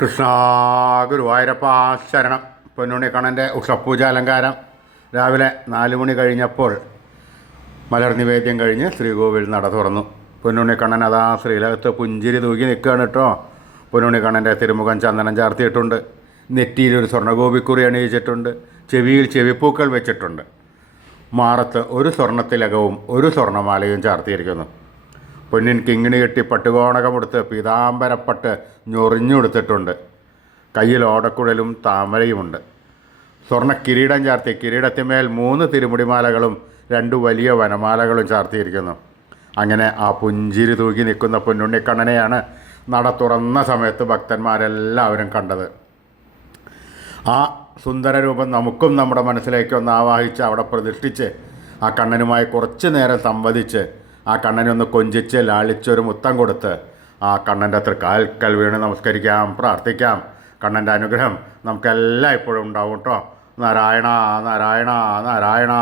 കൃഷ്ണ ഗുരുവായൂരപ്പ ശരണം. പൊന്നുണ്ണിക്കണ്ണൻ്റെ ഉഷപ്പൂജ അലങ്കാരം രാവിലെ 4 മണി കഴിഞ്ഞപ്പോൾ മലർ നിവേദ്യം കഴിഞ്ഞ് ശ്രീകോവിൽ നട തുറന്നു. പൊന്നുണ്ണിക്കണ്ണൻ അതാ ശ്രീലകത്ത് പുഞ്ചിരി തൂക്കി നിൽക്കുകയാണ് കേട്ടോ. പൊന്നുണ്ണിക്കണ്ണൻ്റെ തിരുമുഖം ചന്ദനം ചാർത്തിയിട്ടുണ്ട്. നെറ്റിയിലൊരു സ്വർണ്ണഗോപിക്കുറി അണിയിച്ചിട്ടുണ്ട്. ചെവിയിൽ ചെവിപ്പൂക്കൾ വെച്ചിട്ടുണ്ട്. മാറത്ത് ഒരു സ്വർണ്ണത്തിലകവും ഒരു സ്വർണ്ണമാലയും ചാർത്തിയിരിക്കുന്നു. പൊന്നിൻ കിങ്ങിണി കെട്ടി പട്ടുകോണകമെടുത്ത് പീതാംബരപ്പട്ട് ഞൊറിഞ്ഞുകൊടുത്തിട്ടുണ്ട്. കയ്യിൽ ഓടക്കുഴലും താമരയുമുണ്ട്. സ്വർണ്ണ കിരീടം ചാർത്തി കിരീടത്തിന്മേൽ 3 തിരുമുടിമാലകളും 2 വലിയ വനമാലകളും ചാർത്തിയിരിക്കുന്നു. അങ്ങനെ ആ പുഞ്ചിരി തൂക്കി നിൽക്കുന്ന പൊന്നുണ്ണിക്കണ്ണനെയാണ് നട തുറന്ന സമയത്ത് ഭക്തന്മാരെല്ലാവരും കണ്ടത്. ആ സുന്ദരരൂപം നമുക്കും നമ്മുടെ മനസ്സിലേക്ക് ഒന്ന് ആവാഹിച്ച് അവിടെ പ്രതിഷ്ഠിച്ച് ആ കണ്ണനുമായി കുറച്ച് നേരം സംവദിച്ച് ആ കണ്ണനെ ഒന്ന് കൊഞ്ചിച്ച് ലാളിച്ചൊരു മുത്തം കൊടുത്ത് ആ കണ്ണൻ്റെ തൃക്കാൽക്കൽ വീണ് നമസ്കരിക്കാം, പ്രാർത്ഥിക്കാം. കണ്ണൻ്റെ അനുഗ്രഹം നമുക്കെല്ലാം ഇപ്പോഴും ഉണ്ടാവും കേട്ടോ. നാരായണ നാരായണ നാരായണ.